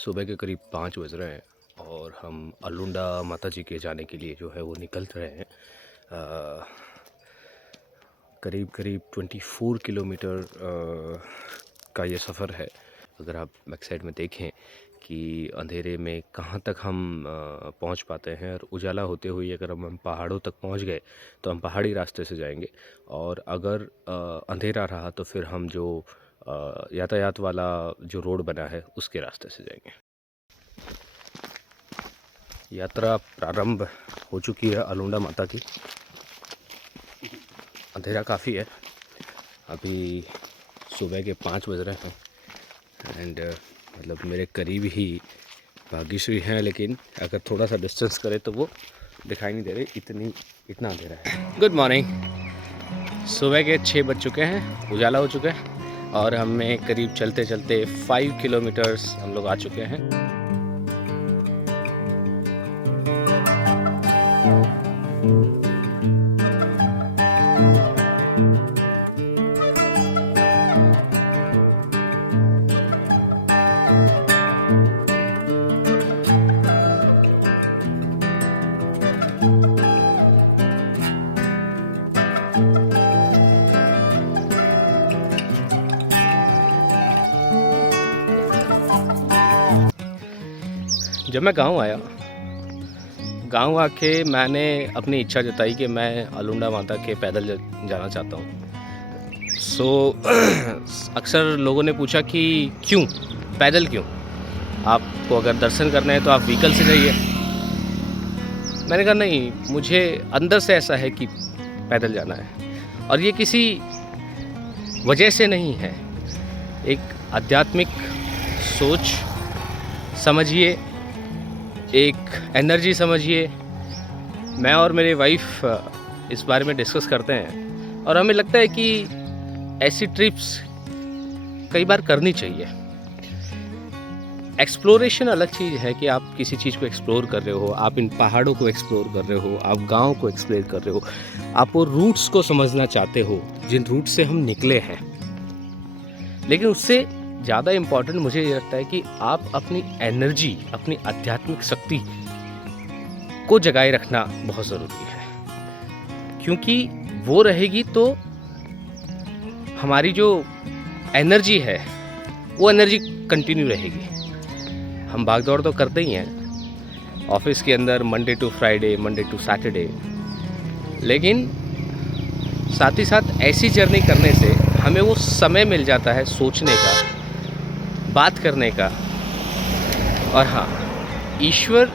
सुबह के करीब 5 बज रहे हैं और हम अलुंडा माता जी के जाने के लिए जो है वो निकल रहे हैं। करीब करीब 24 किलोमीटर का ये सफ़र है। अगर आप बैक साइड में देखें कि अंधेरे में कहाँ तक हम पहुँच पाते हैं, और उजाला होते हुए अगर हम पहाड़ों तक पहुँच गए तो हम पहाड़ी रास्ते से जाएंगे, और अगर अंधेरा रहा तो फिर हम जो यातायात वाला जो रोड बना है उसके रास्ते से जाएंगे। यात्रा प्रारंभ हो चुकी है अलुंडा माता की। अंधेरा काफ़ी है, अभी सुबह के 5 बज रहे हैं एंड मतलब मेरे करीब ही भाग्यश्री हैं, लेकिन अगर थोड़ा सा डिस्टेंस करें तो वो दिखाई नहीं दे रहे, इतना अंधेरा है। Good morning. सुबह के 6 बज चुके हैं, उजाला हो चुका है और हमें करीब चलते चलते 5 किलोमीटर्स हम लोग आ चुके हैं। जब मैं गांव आके मैंने अपनी इच्छा जताई कि मैं अलुंडा माता के पैदल जाना चाहता हूँ। सो अक्सर लोगों ने पूछा कि क्यों पैदल, क्यों, आपको अगर दर्शन करना है तो आप व्हीकल से जाइए। मैंने कहा नहीं, मुझे अंदर से ऐसा है कि पैदल जाना है, और ये किसी वजह से नहीं है। एक आध्यात्मिक सोच समझिए, एक एनर्जी समझिए। मैं और मेरी वाइफ इस बारे में डिस्कस करते हैं और हमें लगता है कि ऐसी ट्रिप्स कई बार करनी चाहिए। एक्सप्लोरेशन अलग चीज़ है कि आप किसी चीज़ को एक्सप्लोर कर रहे हो, आप इन पहाड़ों को एक्सप्लोर कर रहे हो, आप गांव को एक्सप्लोर कर रहे हो, आप वो रूट्स को समझना चाहते हो जिन रूट से हम निकले हैं। लेकिन उससे ज़्यादा इम्पॉर्टेंट मुझे ये लगता है कि आप अपनी एनर्जी, अपनी आध्यात्मिक शक्ति को जगाए रखना बहुत ज़रूरी है, क्योंकि वो रहेगी तो हमारी जो एनर्जी है वो एनर्जी कंटिन्यू रहेगी। हम भाग दौड़ तो करते ही हैं ऑफिस के अंदर, Monday to Friday, Monday to Saturday, लेकिन साथ ही साथ ऐसी जर्नी करने से हमें वो समय मिल जाता है सोचने का, बात करने का। और हाँ, ईश्वर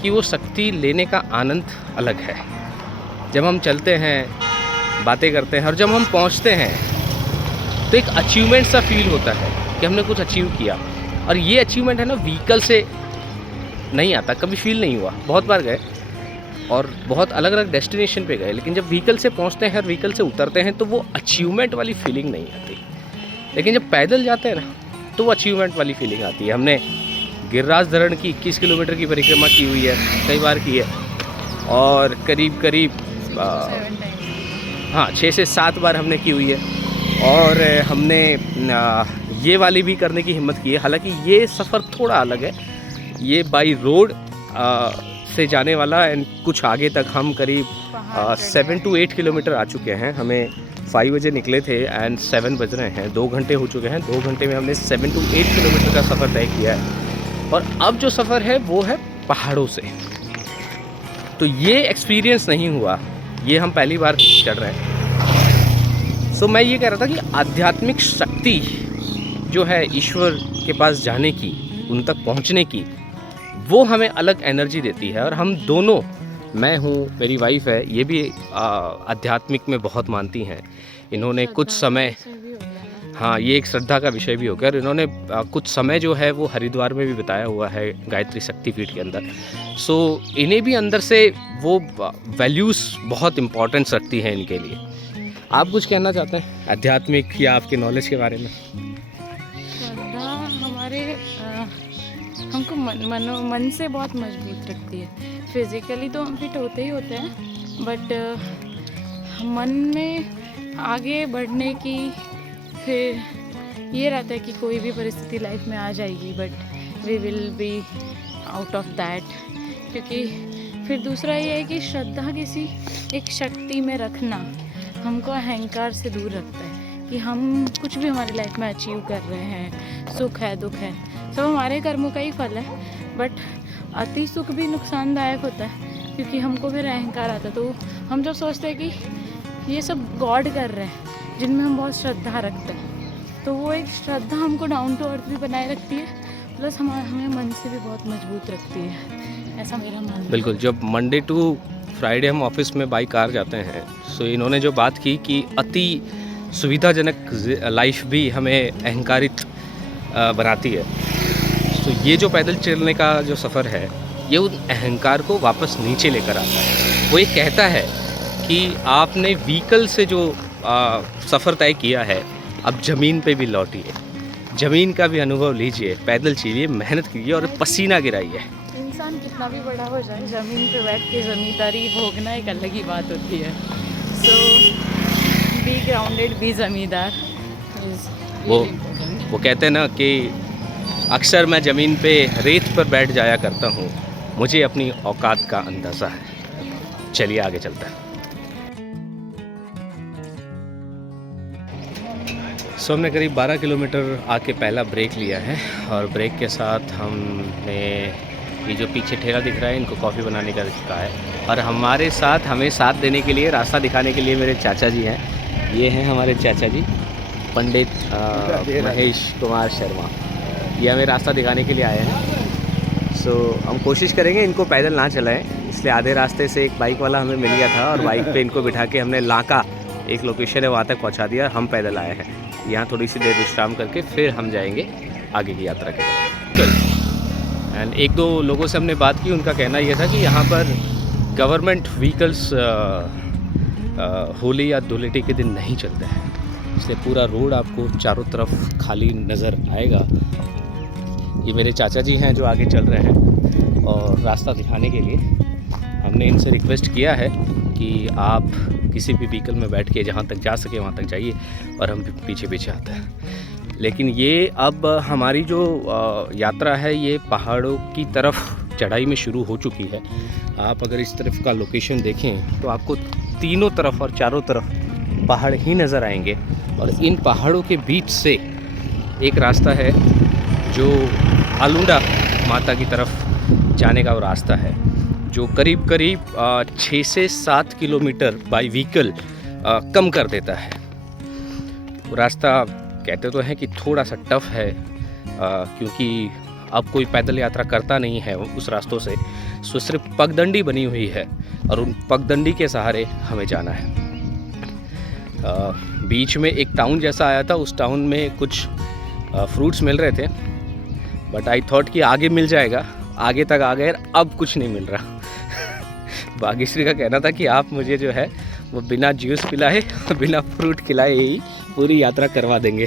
की वो शक्ति लेने का आनंद अलग है। जब हम चलते हैं, बातें करते हैं और जब हम पहुंचते हैं तो एक अचीवमेंट सा फील होता है कि हमने कुछ अचीव किया। और ये अचीवमेंट है ना, व्हीकल से नहीं आता, कभी फील नहीं हुआ। बहुत बार गए और बहुत अलग अलग डेस्टिनेशन पे गए, लेकिन जब व्हीकल से पहुंचते हैं और व्हीकल से उतरते हैं तो वो अचीवमेंट वाली फीलिंग नहीं आती। लेकिन जब पैदल जाते हैं ना तो वो अचीवमेंट वाली फीलिंग आती है। हमने गिरिराज धरण की 21 किलोमीटर की परिक्रमा की हुई है, कई बार की है, और करीब करीब 6 से 7 बार हमने की हुई है। और हमने ये वाली भी करने की हिम्मत की है। हालांकि ये सफ़र थोड़ा अलग है, ये बाई रोड से जाने वाला, एंड कुछ आगे तक हम करीब 7 to 8 किलोमीटर आ चुके हैं। हमें 5 बजे निकले थे एंड 7 बज रहे हैं, 2 घंटे हो चुके हैं। 2 घंटे में हमने 7 to 8 किलोमीटर का सफ़र तय किया है, और अब जो सफ़र है वो है पहाड़ों से। तो ये एक्सपीरियंस नहीं हुआ, ये हम पहली बार चढ़ रहे हैं। सो मैं ये कह रहा था कि आध्यात्मिक शक्ति जो है ईश्वर के पास जाने की, उन तक पहुंचने की, वो हमें अलग एनर्जी देती है। और हम दोनों, मैं हूँ, मेरी वाइफ है, ये भी आध्यात्मिक में बहुत मानती हैं। इन्होंने कुछ समय, हाँ, ये एक श्रद्धा का विषय भी होकर इन्होंने कुछ समय जो है वो हरिद्वार में भी बिताया हुआ है, गायत्री शक्तिपीठ के अंदर। सो इन्हें भी अंदर से वो वैल्यूज़ बहुत इम्पोर्टेंस रखती हैं इनके लिए। आप कुछ कहना चाहते हैं आध्यात्मिक या आपके नॉलेज के बारे में? श्रद्धा हमारे हमको मन से बहुत मजबूत रखती है। फिज़िकली तो हम फिट होते ही होते हैं, बट मन में आगे बढ़ने की, फिर ये रहता है कि कोई भी परिस्थिति लाइफ में आ जाएगी but we will be out of that. क्योंकि फिर दूसरा ये है कि श्रद्धा किसी एक शक्ति में रखना हमको अहंकार से दूर रखता है कि हम कुछ भी हमारी लाइफ में अचीव कर रहे हैं, सुख है दुख है सब हमारे कर्मों का ही फल है। बट अति सुख भी नुकसानदायक होता है क्योंकि हमको फिर अहंकार आता है। तो हम जब सोचते हैं कि ये सब गॉड कर रहे हैं जिनमें हम बहुत श्रद्धा रखते हैं, तो वो एक श्रद्धा हमको डाउन टू अर्थ भी बनाए रखती है, प्लस हमें मन से भी बहुत मजबूत रखती है, ऐसा मेरा मानना है। बिल्कुल। जब मंडे टू फ्राइडे हम ऑफिस में बाई कार जाते हैं, सो इन्होंने जो बात की कि अति सुविधाजनक लाइफ भी हमें अहंकारित बनाती है, तो ये जो पैदल चलने का जो सफ़र है ये उन अहंकार को वापस नीचे लेकर आता है। वो ये कहता है कि आपने व्हीकल से जो सफ़र तय किया है अब ज़मीन पे भी लौटिए, ज़मीन का भी अनुभव लीजिए, पैदल चलिए, मेहनत कीजिए और पसीना गिराइए। इंसान कितना भी बड़ा हो जाए, ज़मीन पे बैठ के ज़मींदारी भोगना एक अलग ही बात होती है। सो बी ग्राउंडेड, बी ज़मींदार। वो कहते हैं ना कि अक्सर मैं ज़मीन पे रेत पर बैठ जाया करता हूँ, मुझे अपनी औकात का अंदाज़ा है। चलिए आगे चलता है। सो हमने करीब 12 किलोमीटर आके पहला ब्रेक लिया है और ब्रेक के साथ हमने ये जो पीछे ठेला दिख रहा है इनको कॉफ़ी बनाने का कहा है। और हमारे साथ हमें साथ देने के लिए, रास्ता दिखाने के लिए मेरे चाचा जी हैं। ये हैं हमारे चाचा जी पंडित महेश कुमार शर्मा। ये हमें रास्ता दिखाने के लिए आए हैं। सो हम कोशिश करेंगे इनको पैदल ना चलाएं, इसलिए आधे रास्ते से एक बाइक वाला हमें मिल गया था और बाइक पे इनको बिठा के हमने लाका एक लोकेशन है वहाँ तक पहुँचा दिया। हम पैदल आए हैं, यहाँ थोड़ी सी देर विश्राम करके फिर हम जाएंगे आगे की यात्रा के लिए। एंड एक दो लोगों से हमने बात की, उनका कहना यह था कि यहाँ पर गवर्नमेंट व्हीकल्स होली या धुलेटी के दिन नहीं चलते हैं, इसलिए पूरा रोड आपको चारों तरफ खाली नज़र आएगा। ये मेरे चाचा जी हैं जो आगे चल रहे हैं और रास्ता दिखाने के लिए हमने इनसे रिक्वेस्ट किया है कि आप किसी भी व्हीकल में बैठ के जहाँ तक जा सके वहाँ तक जाइए और हम पीछे पीछे आते हैं। लेकिन ये अब हमारी जो यात्रा है ये पहाड़ों की तरफ चढ़ाई में शुरू हो चुकी है। आप अगर इस तरफ का लोकेशन देखें तो आपको तीनों तरफ और चारों तरफ पहाड़ ही नज़र आएंगे और इन पहाड़ों के बीच से एक रास्ता है जो आलूंडा माता की तरफ जाने का वो रास्ता है, जो करीब करीब 6 से 7 किलोमीटर बाई व्हीकल कम कर देता है। वो रास्ता कहते तो हैं कि थोड़ा सा टफ़ है क्योंकि अब कोई पैदल यात्रा करता नहीं है उस रास्तों से, सो सिर्फ पगडंडी बनी हुई है और उन पगडंडी के सहारे हमें जाना है। बीच में एक टाउन जैसा आया था, उस टाउन में कुछ फ्रूट्स मिल रहे थे, बट आई थॉट कि आगे मिल जाएगा, आगे तक आ गए, अब कुछ नहीं मिल रहा। भाग्यश्री का कहना था कि आप मुझे जो है वो बिना जूस पिलाए बिना फ्रूट खिलाए ही पूरी यात्रा करवा देंगे।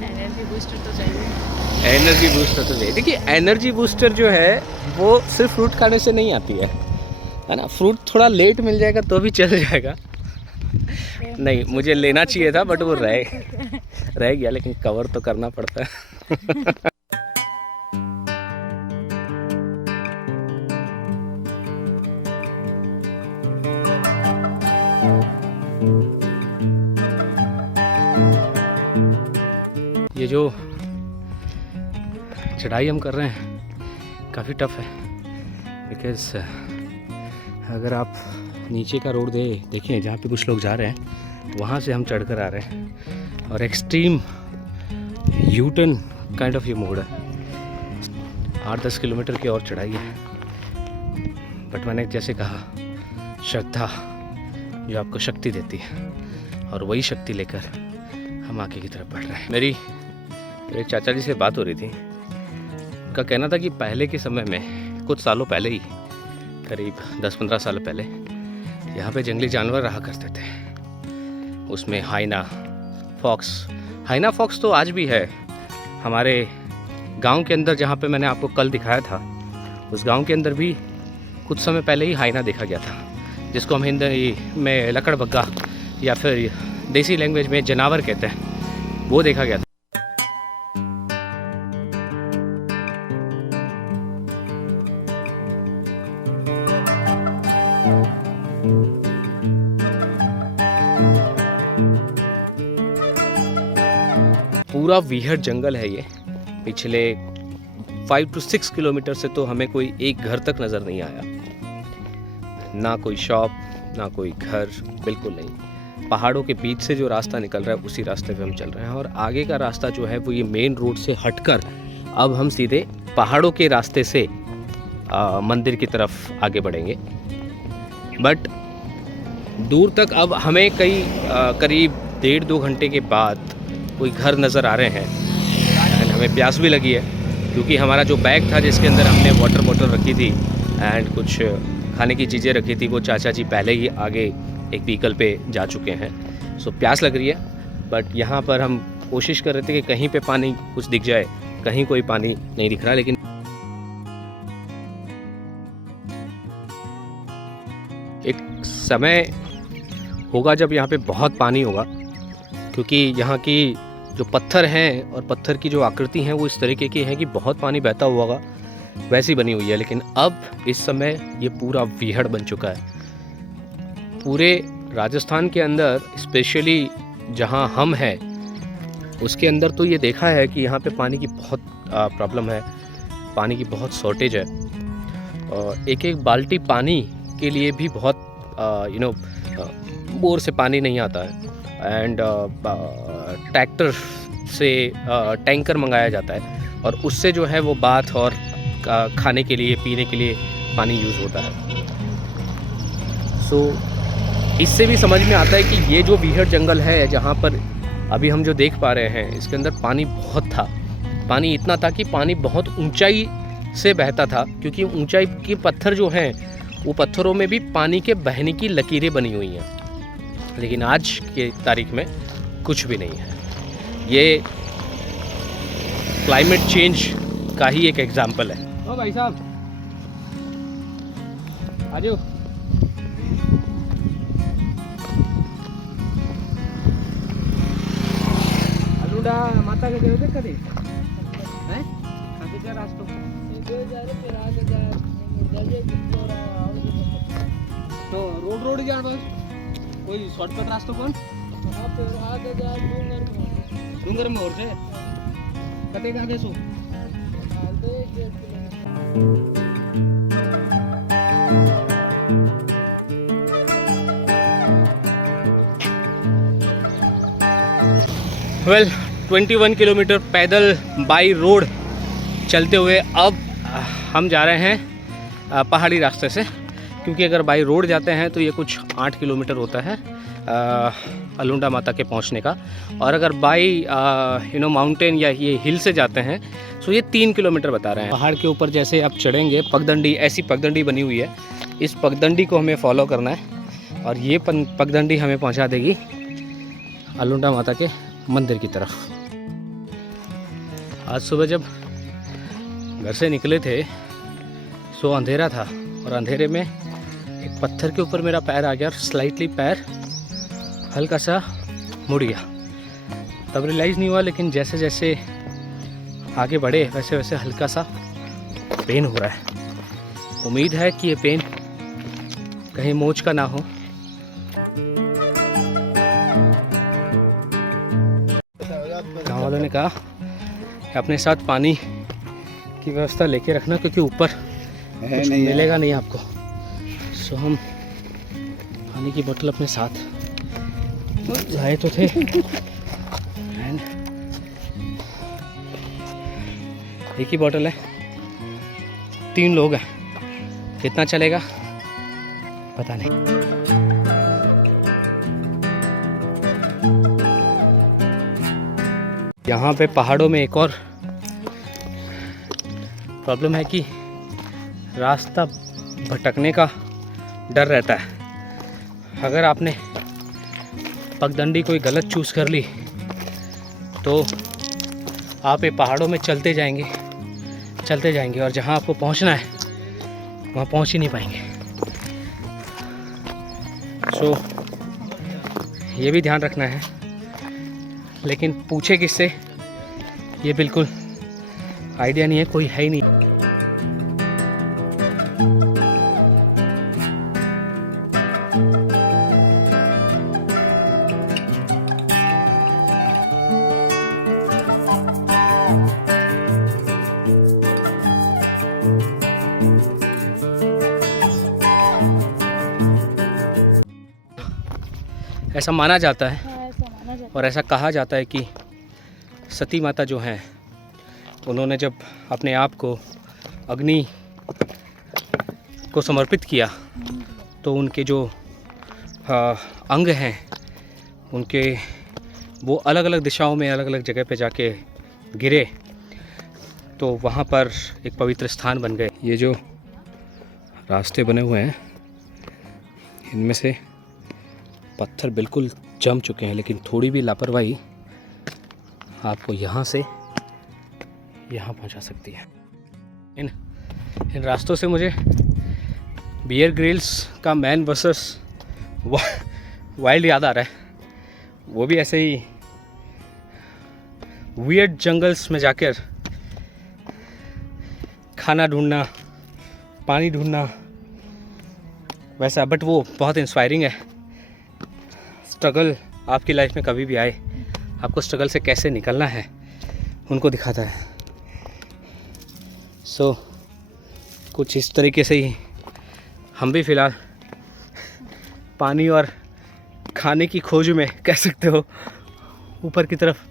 एनर्जी बूस्टर तो चाहिए। एनर्जी बूस्टर तो चाहिए। देखिए एनर्जी बूस्टर जो है वो सिर्फ फ्रूट खाने से नहीं आती है ना। फ्रूट थोड़ा लेट मिल जाएगा तो भी चल जाएगा। नहीं, मुझे लेना चाहिए था बट वो रह गया, लेकिन कवर तो करना पड़ता है। ये जो चढ़ाई हम कर रहे हैं काफ़ी टफ है, बिकॉज अगर आप नीचे का रोड देखिए जहाँ पे कुछ लोग जा रहे हैं वहाँ से हम चढ़कर आ रहे हैं और एक्सट्रीम यूटर्न काइंड ऑफ ये मोड़ है। 8-10 किलोमीटर की और चढ़ाई है, बट मैंने जैसे कहा श्रद्धा जो आपको शक्ति देती है और वही शक्ति लेकर हम आगे की तरफ बढ़ रहे हैं। मेरे चाचा जी से बात हो रही थी, उनका कहना था कि पहले के समय में कुछ सालों पहले ही, करीब 10-15 साल पहले यहाँ पे जंगली जानवर रहा करते थे। उसमें हाइना फॉक्स तो आज भी है। हमारे गांव के अंदर जहाँ पे मैंने आपको कल दिखाया था, उस गांव के अंदर भी कुछ समय पहले ही हाइना देखा गया था, जिसको हम हिंदी में लकड़बग्गा या फिर देसी लैंग्वेज में जनावर कहते हैं, वो देखा गया था। पूरा वीहड़ जंगल है ये। पिछले 5 to 6 किलोमीटर से तो हमें कोई एक घर तक नज़र नहीं आया, ना कोई शॉप, ना कोई घर, बिल्कुल नहीं। पहाड़ों के बीच से जो रास्ता निकल रहा है उसी रास्ते पे हम चल रहे हैं, और आगे का रास्ता जो है वो ये मेन रोड से हटकर अब हम सीधे पहाड़ों के रास्ते से मंदिर की तरफ आगे बढ़ेंगे। बट दूर तक अब हमें करीब 1.5-2 घंटे के बाद कोई घर नज़र आ रहे हैं। एंड हमें प्यास भी लगी है, क्योंकि हमारा जो बैग था जिसके अंदर हमने वाटर बॉटल रखी थी एंड कुछ खाने की चीज़ें रखी थी, वो चाचा जी पहले ही आगे एक व्हीकल पे जा चुके हैं। सो प्यास लग रही है, बट यहाँ पर हम कोशिश कर रहे थे कि कहीं पे पानी कुछ दिख जाए। कहीं कोई पानी नहीं दिख रहा, लेकिन एक समय होगा जब यहाँ पे बहुत पानी होगा, क्योंकि यहाँ की जो पत्थर हैं और पत्थर की जो आकृति हैं वो इस तरीके की हैं कि बहुत पानी बहता हुआ होगा, वैसी बनी हुई है। लेकिन अब इस समय ये पूरा वीहड़ बन चुका है। पूरे राजस्थान के अंदर, स्पेशली जहाँ हम हैं उसके अंदर, तो ये देखा है कि यहाँ पे पानी की बहुत प्रॉब्लम है, पानी की बहुत शॉर्टेज है। एक एक बाल्टी पानी के लिए भी बहुत बोर से पानी नहीं आता है, एंड ट्रैक्टर से टैंकर मंगाया जाता है, और उससे जो है वो बाथ और खाने के लिए, पीने के लिए पानी यूज़ होता है। सो इससे भी समझ में आता है कि ये जो वीहड़ जंगल है जहाँ पर अभी हम जो देख पा रहे हैं, इसके अंदर पानी बहुत था। पानी इतना था कि पानी बहुत ऊंचाई से बहता था, क्योंकि ऊंचाई के पत्थर जो हैं वो पत्थरों में भी पानी के बहने की लकीरें बनी हुई हैं। लेकिन आज के तारीख में कुछ भी नहीं है। ये क्लाइमेट चेंज का ही एक एग्जाम्पल है। ओ भाई साहब आ जाओ। अलूडा माता के देव देख कभी हैं आगे क्या रास्ता तो रोड जान बस कोई शॉर्टकट रास्ता कौन डूंगर में और से कते का देसो वेल 21 किलोमीटर पैदल बाई रोड चलते हुए अब हम जा रहे हैं पहाड़ी रास्ते से, क्योंकि अगर बाई रोड जाते हैं तो ये कुछ 8 किलोमीटर होता है अलुंडा माता के पहुंचने का, और अगर बाई माउंटेन या ये हिल से जाते हैं तो ये 3 किलोमीटर बता रहे हैं। पहाड़ के ऊपर जैसे आप चढ़ेंगे, पगडंडी, ऐसी पगडंडी बनी हुई है, इस पगडंडी को हमें फॉलो करना है, और ये पगडंडी हमें पहुंचा देगी अलुंडा माता के मंदिर की तरफ। आज सुबह जब घर से निकले थे सो अंधेरा था, और अंधेरे में एक पत्थर के ऊपर मेरा पैर आ गया, और स्लाइटली पैर हल्का सा मुड़ गया। तब रियलाइज़ नहीं हुआ, लेकिन जैसे जैसे आगे बढ़े वैसे वैसे हल्का सा पेन हो रहा है। उम्मीद है कि ये पेन कहीं मोच का ना हो। गाँव वालों ने कहा कि अपने साथ पानी की व्यवस्था लेके रखना, क्योंकि ऊपर कुछ मिलेगा नहीं आपको। सो हम पानी की बोतल अपने साथ लाए तो थे, एंड एक ही बोतल है, 3 लोग हैं, कितना चलेगा पता नहीं। यहाँ पे पहाड़ों में एक और प्रॉब्लम है कि रास्ता भटकने का डर रहता है। अगर आपने पगडंडी कोई गलत चूज़ कर ली तो आप ये पहाड़ों में चलते जाएंगे और जहाँ आपको पहुँचना है वहाँ पहुँच ही नहीं पाएंगे। सो ये भी ध्यान रखना है, लेकिन पूछे किससे ये बिल्कुल आइडिया नहीं है, कोई है ही नहीं। ऐसा माना जाता है ऐसा माना जाता और ऐसा कहा जाता है कि सती माता जो हैं, उन्होंने जब अपने आप को अग्नि को समर्पित किया तो उनके जो अंग हैं उनके वो अलग अलग दिशाओं में अलग अलग जगह पे जाके गिरे, तो वहाँ पर एक पवित्र स्थान बन गए। ये जो रास्ते बने हुए हैं इनमें से पत्थर बिल्कुल जम चुके हैं, लेकिन थोड़ी भी लापरवाही आपको यहाँ से यहाँ पहुँचा सकती है। इन रास्तों से मुझे बियर ग्रिल्स का मैन वर्सेस वाइल्ड याद आ रहा है। वो भी ऐसे ही वियर्ड जंगल्स में जाकर खाना ढूंढना, पानी ढूंढना वैसा, बट वो बहुत इंस्पायरिंग है। स्ट्रगल आपकी लाइफ में कभी भी आए, आपको स्ट्रगल से कैसे निकलना है उनको दिखाता है। सो कुछ इस तरीके से ही हम भी फ़िलहाल पानी और खाने की खोज में कह सकते हो ऊपर की तरफ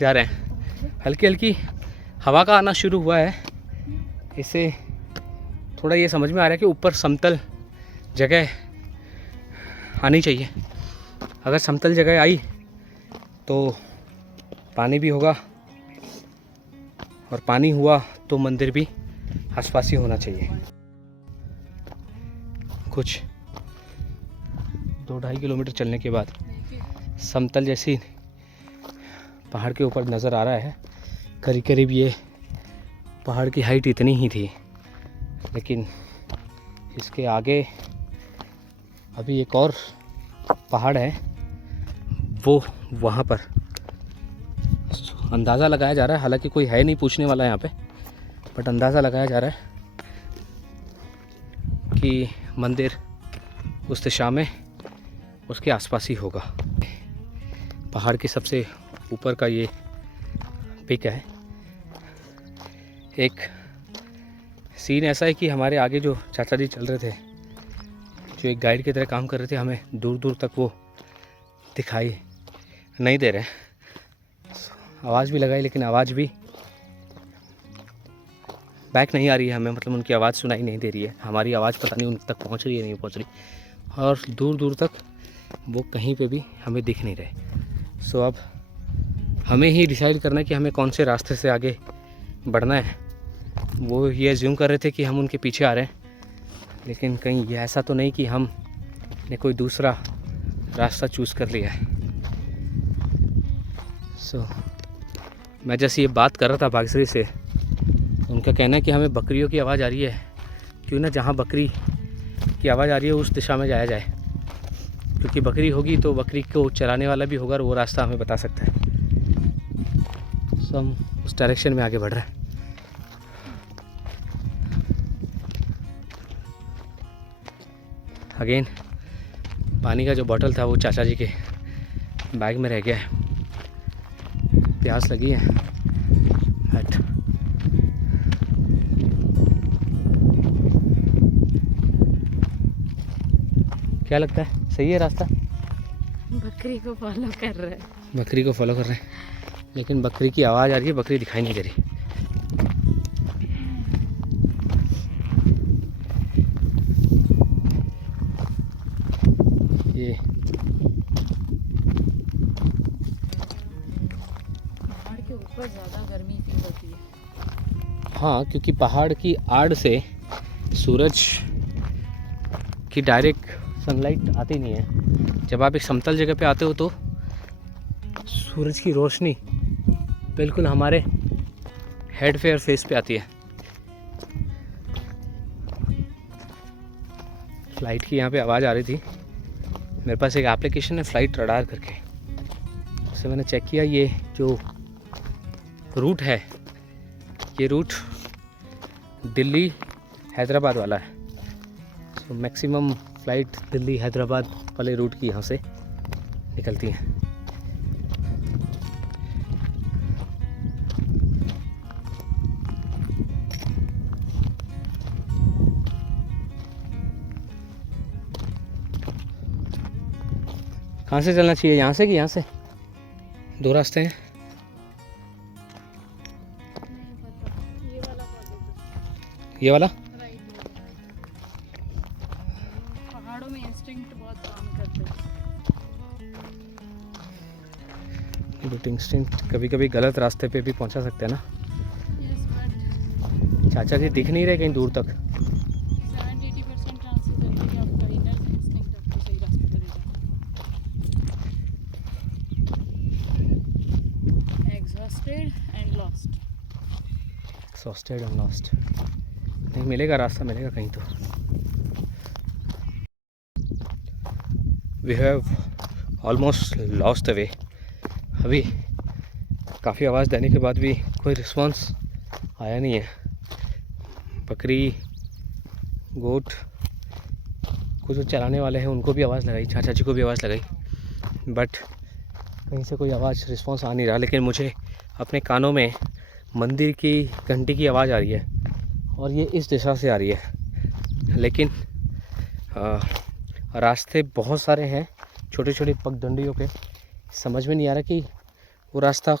जा रहे हैं। हल्की हल्की हवा का आना शुरू हुआ है, इससे थोड़ा ये समझ में आ रहा है कि ऊपर समतल जगह आनी चाहिए। अगर समतल जगह आई तो पानी भी होगा, और पानी हुआ तो मंदिर भी आसपास ही होना चाहिए। कुछ 2-2.5 किलोमीटर चलने के बाद समतल जैसी पहाड़ के ऊपर नज़र आ रहा है। करीब करीब ये पहाड़ की हाइट इतनी ही थी, लेकिन इसके आगे अभी एक और पहाड़ है, वो वहाँ पर अंदाज़ा लगाया जा रहा है, हालांकि कोई है नहीं पूछने वाला यहाँ पे, बट अंदाज़ा लगाया जा रहा है कि मंदिर उस दिशा में उसके आसपास ही होगा। पहाड़ के सबसे ऊपर का ये पिक है। एक सीन ऐसा है कि हमारे आगे जो चाचा जी चल रहे थे, जो एक गाइड की तरह काम कर रहे थे, हमें दूर दूर तक वो दिखाई नहीं दे रहे। आवाज़ भी लगाई, लेकिन आवाज़ भी बैक नहीं आ रही है हमें, मतलब उनकी आवाज़ सुनाई नहीं दे रही है। हमारी आवाज़ पता नहीं उन तक पहुंच रही है नहीं पहुंच रही, और दूर दूर तक वो कहीं पे भी हमें दिख नहीं रहे। सो अब हमें ही डिसाइड करना है कि हमें कौन से रास्ते से आगे बढ़ना है। वो ये अज्यूम कर रहे थे कि हम उनके पीछे आ रहे हैं, लेकिन कहीं ये ऐसा तो नहीं कि हमने कोई दूसरा रास्ता चूज़ कर लिया है। सो मैं जैसे ये बात कर रहा था भागश्री से, उनका कहना है कि हमें बकरियों की आवाज़ आ रही है, क्यों ना जहाँ बकरी की आवाज़ आ रही है उस दिशा में जाया जाए, क्योंकि बकरी होगी तो बकरी को चराने वाला भी होगा और वो रास्ता हमें बता सकता है। सो हम उस डायरेक्शन में आगे बढ़ रहे हैं। अगेन पानी का जो बॉटल था वो चाचा जी के बैग में रह गया है। प्यास लगी है, बट क्या लगता है सही है रास्ता? बकरी को फॉलो कर रहे हैं। बकरी को फॉलो कर रहे हैं, लेकिन बकरी की आवाज़ आ रही है, बकरी दिखाई नहीं दे रही। ये पहाड़ के ऊपर ज़्यादा गर्मी फील होती है। हाँ, क्योंकि पहाड़ की आड़ से सूरज की डायरेक्ट सनलाइट आती नहीं है। जब आप एक समतल जगह पे आते हो तो सूरज की रोशनी बिल्कुल हमारे हेड पे और फेस पे आती है। फ्लाइट की यहाँ पे आवाज़ आ रही थी, मेरे पास एक एप्लीकेशन है फ्लाइट रडार करके, उससे मैंने चेक किया ये जो रूट है, ये रूट दिल्ली हैदराबाद वाला है। तो मैक्सिमम फ़्लाइट दिल्ली हैदराबाद वाले रूट की यहाँ से निकलती हैं। कहाँ से चलना चाहिए, यहाँ से कि यहाँ से? दो रास्ते हैं। ये वाला पहाड़ों में इंस्टिंक्ट बहुत काम करते हैं। बट इंस्टिंक्ट कभी कभी गलत रास्ते पे भी पहुंचा सकते हैं ना। यस बट चाचा जी दिख नहीं रहे कहीं दूर तक। 70-80% चांसेस है कि आपका इनर इंस्टिंक्ट आपको सही रास्ते पर ले जाए। Exhausted and lost. Exhausted and lost. नहीं मिलेगा, रास्ता मिलेगा कहीं तो। We have almost lost the way. अभी काफ़ी आवाज़ देने के बाद भी कोई रिस्पांस आया नहीं है। बकरी गोट को जो चलाने वाले हैं उनको भी आवाज़ लगाई, चाचा जी को भी आवाज़ लगाई, बट कहीं से कोई आवाज़ रिस्पांस आ नहीं रहा। लेकिन मुझे अपने कानों में मंदिर की घंटी की आवाज़ आ रही है और ये इस दिशा से आ रही है। लेकिन रास्ते बहुत सारे हैं छोटे छोटे पगडंडियों के, समझ में नहीं आ रहा कि वो रास्ता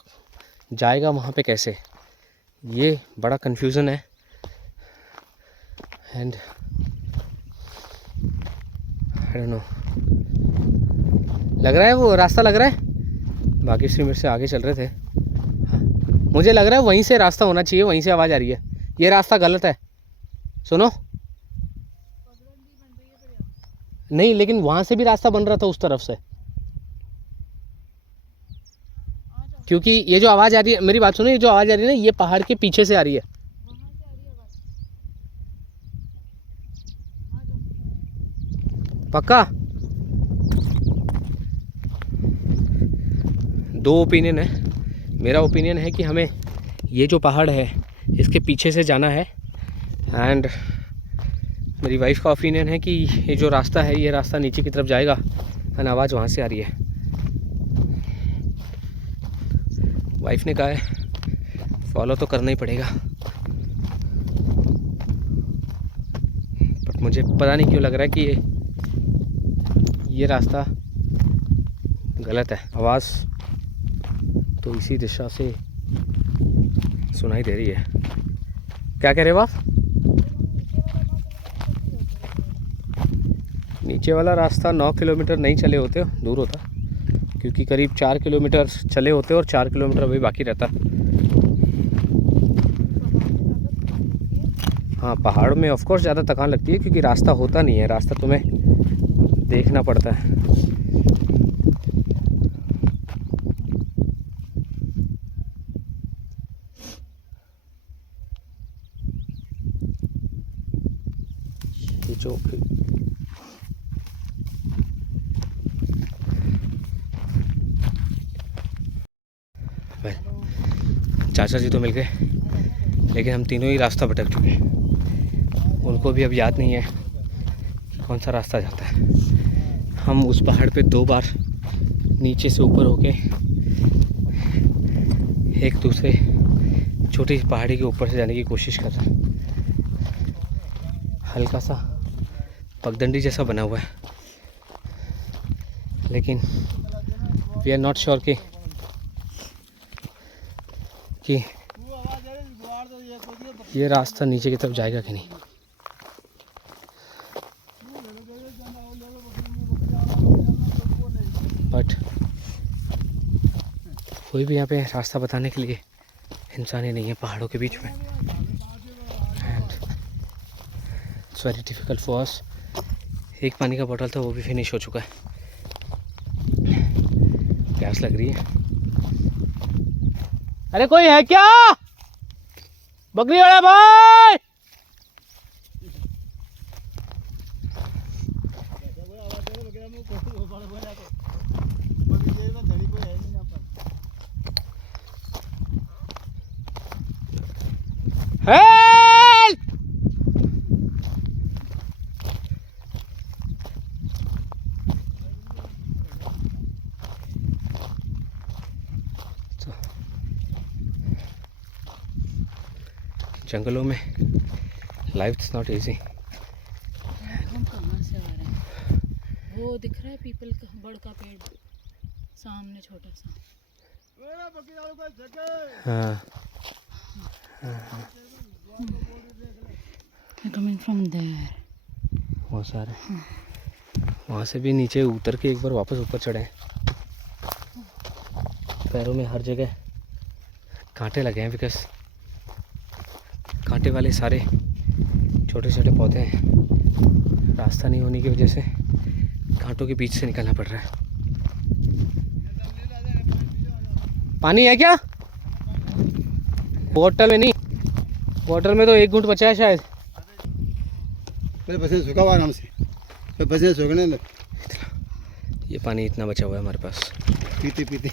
जाएगा वहाँ पे कैसे। ये बड़ा कन्फ्यूज़न है। एंड आई डोंट नो, लग रहा है वो रास्ता लग रहा है। बाकी श्री मेरे से आगे चल रहे थे। हाँ, मुझे लग रहा है वहीं से रास्ता होना चाहिए, वहीं से आवाज़ आ रही है। ये रास्ता गलत है, सुनो। नहीं, लेकिन वहाँ से भी रास्ता बन रहा था उस तरफ से, क्योंकि ये जो आवाज़ आ रही है, मेरी बात सुनो, ये जो आवाज़ आ रही है ना, ये पहाड़ के पीछे से आ रही है। पक्का? दो ओपिनियन है। मेरा ओपिनियन है कि हमें ये जो पहाड़ है इसके पीछे से जाना है, एंड मेरी वाइफ का ओपिनियन है कि ये जो रास्ता है ये रास्ता नीचे की तरफ जाएगा, एंड आवाज़ वहाँ से आ रही है। वाइफ ने कहा है फॉलो तो करना ही पड़ेगा, बट मुझे पता नहीं क्यों लग रहा है कि ये रास्ता गलत है। आवाज़ तो इसी दिशा से सुनाई दे रही है। क्या कह रहे हो आप? नीचे वाला रास्ता 9 किलोमीटर नहीं चले होते, दूर होता, क्योंकि करीब 4 किलोमीटर चले होते और 4 किलोमीटर अभी बाकी रहता। हाँ, पहाड़ में ऑफकोर्स ज़्यादा थकान लगती है क्योंकि रास्ता होता नहीं है, रास्ता तुम्हें देखना पड़ता है। ये जो चाचा जी तो मिल गए, लेकिन हम तीनों ही रास्ता भटक चुके हैं। उनको भी अब याद नहीं है कौन सा रास्ता जाता है। हम उस पहाड़ पे 2 बार नीचे से ऊपर होके एक दूसरे छोटी पहाड़ी के ऊपर से जाने की कोशिश कर रहे हैं। हल्का सा पगडंडी जैसा बना हुआ है, लेकिन वी आर नॉट श्योर कि ये रास्ता नीचे की तरफ जाएगा कि नहीं। बट कोई भी यहाँ पे रास्ता बताने के लिए इंसान ही नहीं है पहाड़ों के बीच में, and it's very difficult for us. एक पानी का बोतल था, वो भी फिनिश हो चुका है। प्यास लग रही है। अरे कोई है क्या? बकरी वाला भाई, हेल्प! जंगलों में लाइफ इज नॉट इजी। हम कहाँ से आ रहे हैं? वो दिख रहा है पीपल का बड़ का पेड़ सामने छोटा सा। हाँ कमिंग फ्रॉम देयर। बहुत सारे वहाँ से भी नीचे उतर के एक बार वापस ऊपर चढ़े हैं। पैरों में हर जगह कांटे लगे हैं बिकॉज कांटे वाले सारे छोटे छोटे पौधे हैं। रास्ता नहीं होने की वजह से कांटों के बीच से निकलना पड़ रहा है। पानी है क्या? बोतल में नहीं, बोतल में तो एक घूंट बचा है शायद। मेरे पसीने सूखा हुआ आराम से, मेरे पसीने सूखने लगे। ये पानी इतना बचा हुआ है हमारे पास। पीते पीते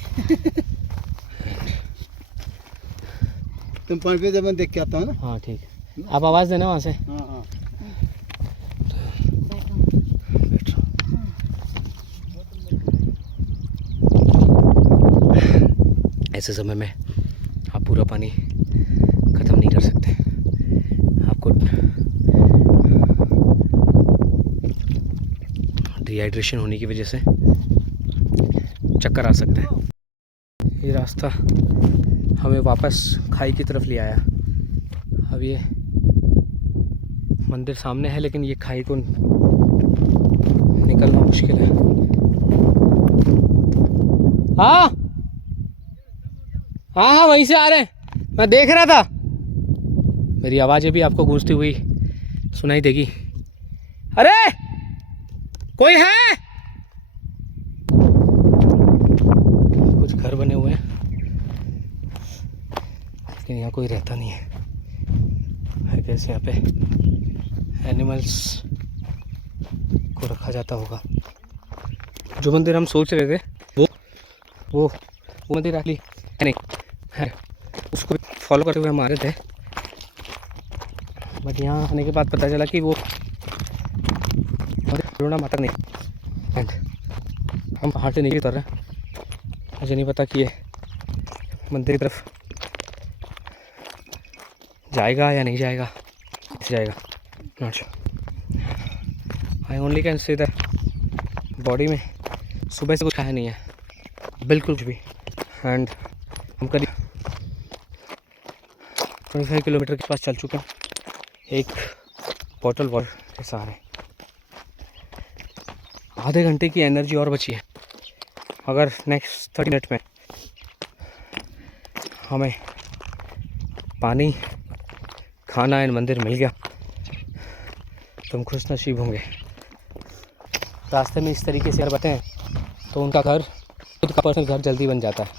तुम पानी पीते मैं देख के आता हूँ ना। हाँ ठीक है, आप आवाज़ देना वहाँ से। हाँ हाँ बैठ रहा हूँ। ऐसे समय में आप पूरा पानी ख़त्म नहीं कर सकते। आपको डिहाइड्रेशन होने की वजह से चक्कर आ सकता है। ये रास्ता हमें वापस खाई की तरफ ले आया। अब ये मंदिर सामने है लेकिन ये खाई को निकलना मुश्किल है। हाँ हाँ हाँ वहीं से आ रहे हैं, मैं देख रहा था। मेरी आवाज़ें भी आपको गूंजती हुई सुनाई देगी। अरे कोई है? कुछ घर बने हुए हैं लेकिन यहाँ कोई रहता नहीं है। कैसे यहाँ पे एनिमल्स को रखा जाता होगा। जो मंदिर हम सोच रहे थे वो मंदिर एक्चुअली नहीं है, उसको फॉलो करते हुए हम आ रहे थे। बट यहाँ आने के बाद पता चला कि वो रोना माता नहीं। एंड हम पहाड़ से नीचे उतर रहे हैं। मुझे नहीं पता कि ये मंदिर की तरफ जाएगा या नहीं जाएगा, कैसे जाएगा not sure. I only can say that body में सुबह से कुछ खाया नहीं है, बिल्कुल कुछ भी। एंड हम करीब 25 किलोमीटर के पास चल चुके हैं एक बॉटल वाटर के सहारे। आधे घंटे की एनर्जी और बची है। अगर नेक्स्ट 30 मिनट में हमें पानी, खाना एंड मंदिर मिल गया तो हम खुश नसीब होंगे। रास्ते में इस तरीके से अगर बताएं तो उनका घर, खुद का पर्सनल घर जल्दी बन जाता है।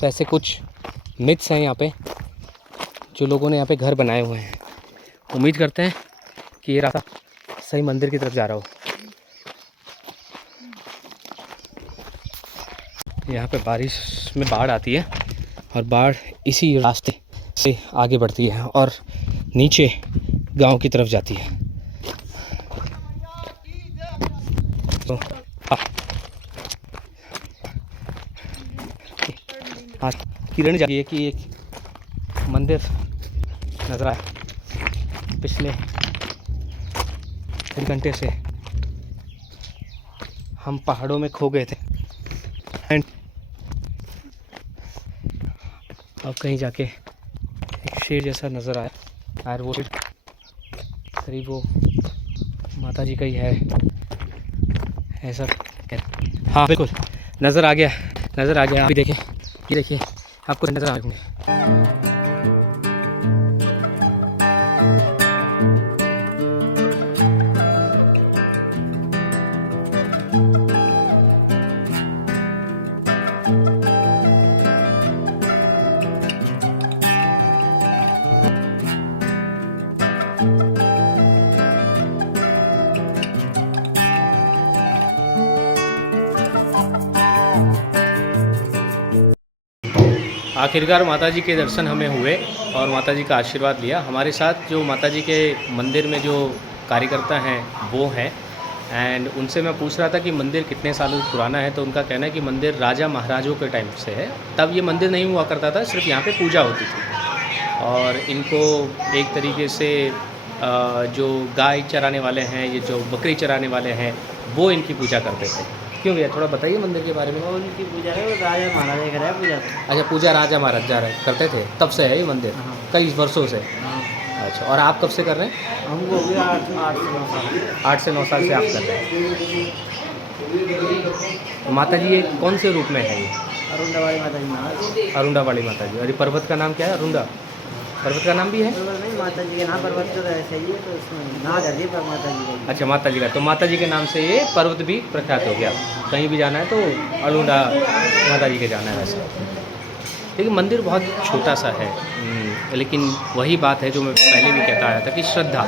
तो ऐसे कुछ मिथ्स हैं यहाँ पे जो लोगों ने यहाँ पे घर बनाए हुए हैं। उम्मीद करते हैं कि ये रास्ता सही मंदिर की तरफ जा रहा हो। यहाँ पे बारिश में बाढ़ आती है और बाढ़ इसी रास्ते से आगे बढ़ती है और नीचे गांव की तरफ जाती है। तो आज किरण जाती है कि एक मंदिर नजर आया। पिछले 3 घंटे से हम पहाड़ों में खो गए थे एंड अब कहीं जाके एक शेर जैसा नज़र आया। और वो करीब वो माता जी का ही है ऐसा। हाँ बिल्कुल नज़र आ गया, नज़र आ गया। आप भी देखें, ये देखिए आपको नज़र आ रहे होंगे। आखिरकार माताजी के दर्शन हमें हुए और माताजी का आशीर्वाद लिया। हमारे साथ जो माताजी के मंदिर में जो कार्यकर्ता हैं वो हैं, एंड उनसे मैं पूछ रहा था कि मंदिर कितने सालों पुराना है, तो उनका कहना है कि मंदिर राजा महाराजों के टाइम से है। तब ये मंदिर नहीं हुआ करता था, सिर्फ यहाँ पे पूजा होती थी। और इनको एक तरीके से जो गाय चराने वाले हैं, ये जो बकरी चराने वाले हैं, वो इनकी पूजा करते थे। क्यों भैया, थोड़ा बताइए मंदिर के बारे में। उनकी पूजा है, वो राजा महाराजा कराया पूजा। अच्छा, पूजा राजा महाराजा करते थे, तब से है ये मंदिर, कई वर्षों से। अच्छा, और आप कब से कर रहे हैं? हमको हो गया 8 से 9 साल। 8 से 9 साल से आप कर रहे हैं। माता जी ये कौन से रूप में है? ये अरुंडावाली माता जी महाराज। अरुंडावाली माता जी। और ये पर्वत का नाम क्या है? अरुंडा पर्वत का नाम भी है? नहीं, माता जी के नाम पर्वत तो ऐसे ही है, तो उसमें ना जाती है माता जी का। अच्छा, माता जी का, तो माता जी के नाम से ये पर्वत भी प्रख्यात हो गया। कहीं भी जाना है तो अरुंडा माता जी के जाना है वैसे। देखिए मंदिर बहुत छोटा सा है, लेकिन वही बात है जो मैं पहले भी कहता आया था कि श्रद्धा,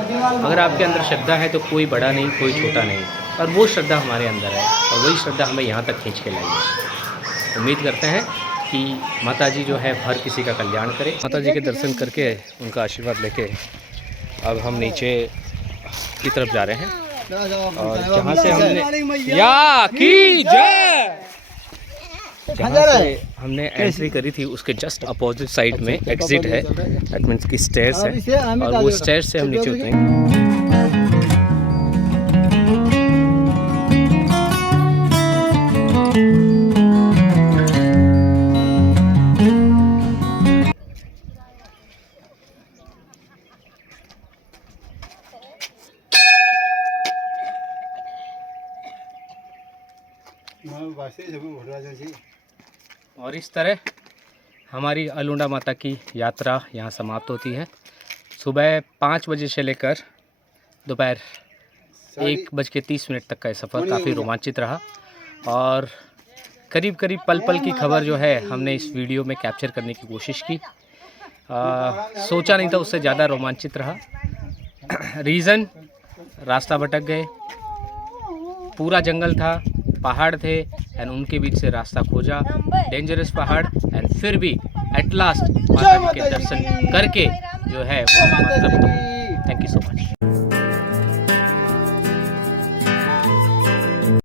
अगर आपके अंदर श्रद्धा है तो कोई बड़ा नहीं, कोई छोटा नहीं, और वो श्रद्धा हमारे अंदर है और वही श्रद्धा हमें यहाँ तक खींच के लाई है। उम्मीद करते हैं कि माता जी जो है हर किसी का कल्याण करे। माता जी के दर्शन करके उनका आशीर्वाद लेके अब हम नीचे की तरफ जा रहे हैं, और जहाँ से हमने या की जय, जहाँ से हमने एंट्री करी थी उसके जस्ट अपोजिट साइड में एग्जिट है, दैट मीन्स की स्टेयर्स है, और वो स्टेयर्स से हम नीचे उतरेंगे। और इस तरह हमारी अलुंडा माता की यात्रा यहाँ समाप्त होती है। सुबह 5 बजे से लेकर दोपहर 1:30 तक का ये सफ़र काफ़ी रोमांचित रहा, और करीब करीब पल पल की खबर जो है हमने इस वीडियो में कैप्चर करने की कोशिश की। सोचा नहीं था उससे ज़्यादा रोमांचित रहा। रीज़न, रास्ता भटक गए, पूरा जंगल था, पहाड़ थे, एंड उनके बीच से रास्ता खोजा, डेंजरस पहाड़, एंड फिर भी एट लास्ट माता जी के दर्शन करके जो है वो मतलब। Thank you so much.